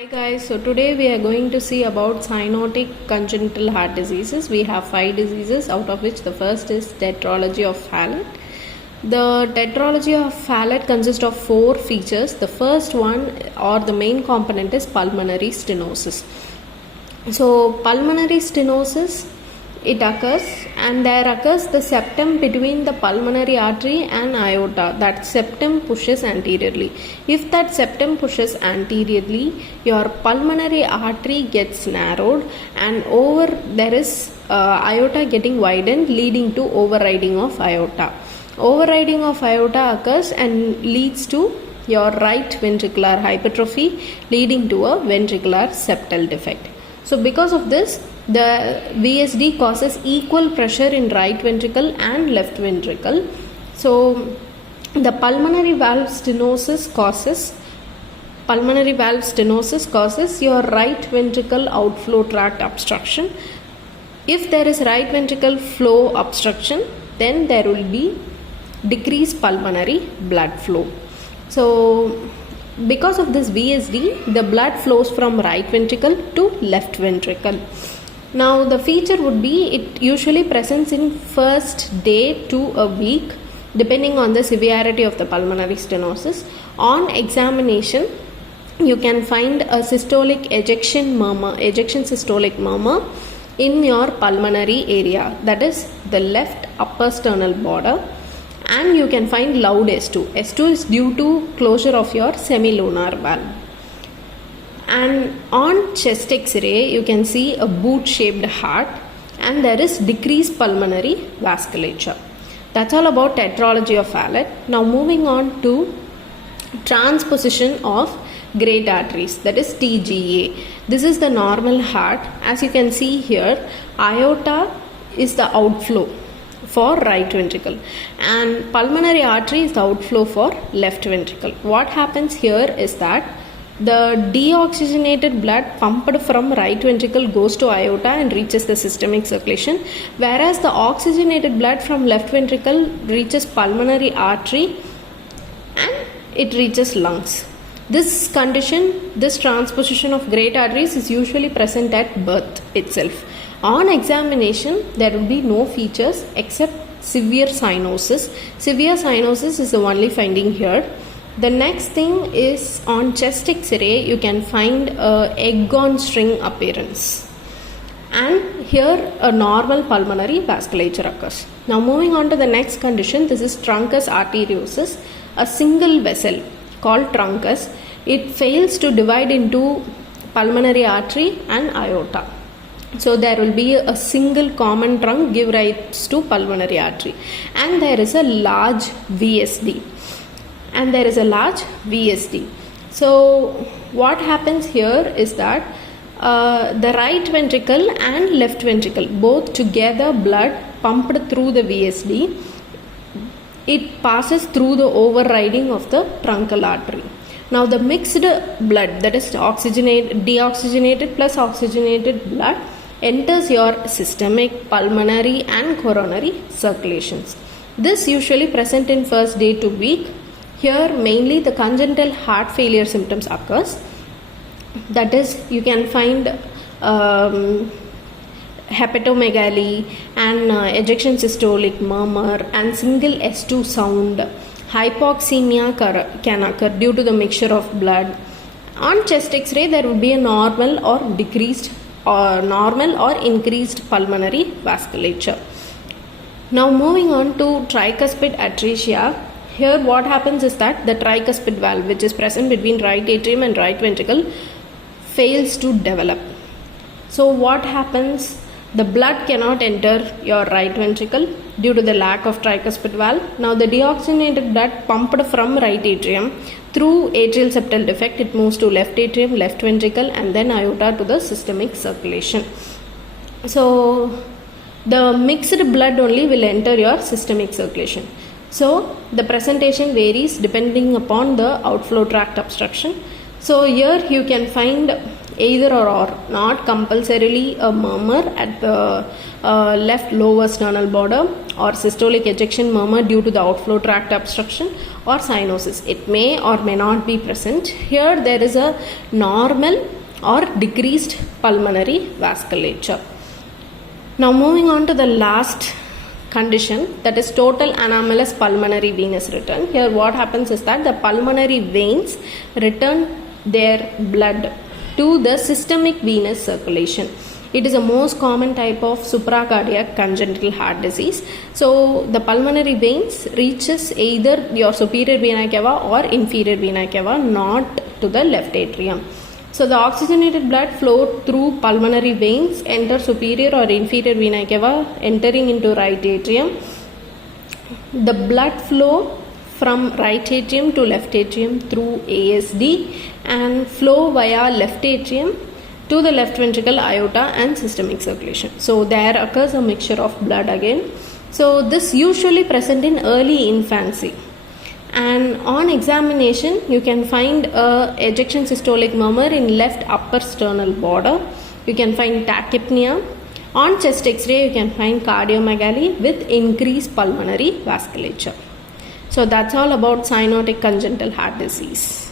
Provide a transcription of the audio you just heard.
Hi guys, so today we are going to see about cyanotic congenital heart diseases. We have 5 diseases, out of which the first is tetralogy of Fallot. The tetralogy of Fallot consists of 4 features. The first one or the main component is pulmonary stenosis. So pulmonary stenosis, it occurs and there occurs the septum between the pulmonary artery and aorta. That septum pushes anteriorly. If that septum pushes anteriorly, your pulmonary artery gets narrowed and there is aorta getting widened, leading to overriding of aorta. Overriding of aorta occurs and leads to your right ventricular hypertrophy, leading to a ventricular septal defect. So because of this, the VSD causes equal pressure in right ventricle and left ventricle. So the pulmonary valve stenosis causes your right ventricle outflow tract obstruction. If there is right ventricle flow obstruction, then there will be decreased pulmonary blood flow. So because of this VSD, the blood flows from right ventricle to left ventricle. Now the feature would be, it usually presents in first day to a week depending on the severity of the pulmonary stenosis. On examination, you can find a systolic ejection systolic murmur in your pulmonary area, that is the left upper sternal border, and you can find loud S2. S2 is due to closure of your semilunar valve. And on chest X-ray, you can see a boot-shaped heart and there is decreased pulmonary vasculature. That's all about tetralogy of Fallot. Now moving on to transposition of great arteries, that is TGA. This is the normal heart. As you can see here, aorta is the outflow for right ventricle and pulmonary artery is the outflow for left ventricle. What happens here is that the deoxygenated blood pumped from right ventricle goes to aorta and reaches the systemic circulation, whereas the oxygenated blood from left ventricle reaches pulmonary artery and it reaches lungs. This condition, this transposition of great arteries is usually present at birth itself. On examination, there will be no features except severe cyanosis. Severe cyanosis is the only finding here. The next thing is on chest X-ray, you can find a egg on string appearance. And here a normal pulmonary vasculature occurs. Now moving on to the next condition, this is truncus arteriosus, a single vessel called truncus. It fails to divide into pulmonary artery and aorta. So there will be a single common trunk give rise to pulmonary artery and there is a large VSD. So what happens here is that the right ventricle and left ventricle, both together blood pumped through the VSD, it passes through the overriding of the truncal artery. Now the mixed blood, that is deoxygenated plus oxygenated blood, enters your systemic, pulmonary and coronary circulations. This usually present in first day to week. Here mainly the congenital heart failure symptoms occurs, that is you can find hepatomegaly and ejection systolic murmur and single S2 sound. Hypoxemia can occur due to the mixture of blood. On chest X-ray, there will be a normal or increased pulmonary vasculature. Now moving on to tricuspid atresia. Here what happens is that the tricuspid valve, which is present between right atrium and right ventricle, fails to develop. So what happens? The blood cannot enter your right ventricle due to the lack of tricuspid valve. Now the deoxygenated blood pumped from right atrium through atrial septal defect, it moves to left atrium, left ventricle and then aorta to the systemic circulation. So the mixed blood only will enter your systemic circulation. So the presentation varies depending upon the outflow tract obstruction. So here you can find either or, not compulsorily a murmur at the left lower sternal border, or systolic ejection murmur due to the outflow tract obstruction, or cyanosis. It may or may not be present. Here there is a normal or decreased pulmonary vasculature. Now moving on to the last condition, that is total anomalous pulmonary venous return. Here what happens is that the pulmonary veins return their blood to the systemic venous circulation. It is a most common type of supracardiac congenital heart disease. So the pulmonary veins reaches either your superior vena cava or inferior vena cava, not to the left atrium. So the oxygenated blood flow through pulmonary veins, enter superior or inferior vena cava, entering into right atrium. The blood flow from right atrium to left atrium through ASD and flow via left atrium to the left ventricle, aorta and systemic circulation. So there occurs a mixture of blood again. So this usually present in early infancy. And on examination, you can find a ejection systolic murmur in left upper sternal border. You can find tachypnea. On chest X-ray, you can find cardiomegaly with increased pulmonary vasculature. So that's all about cyanotic congenital heart disease.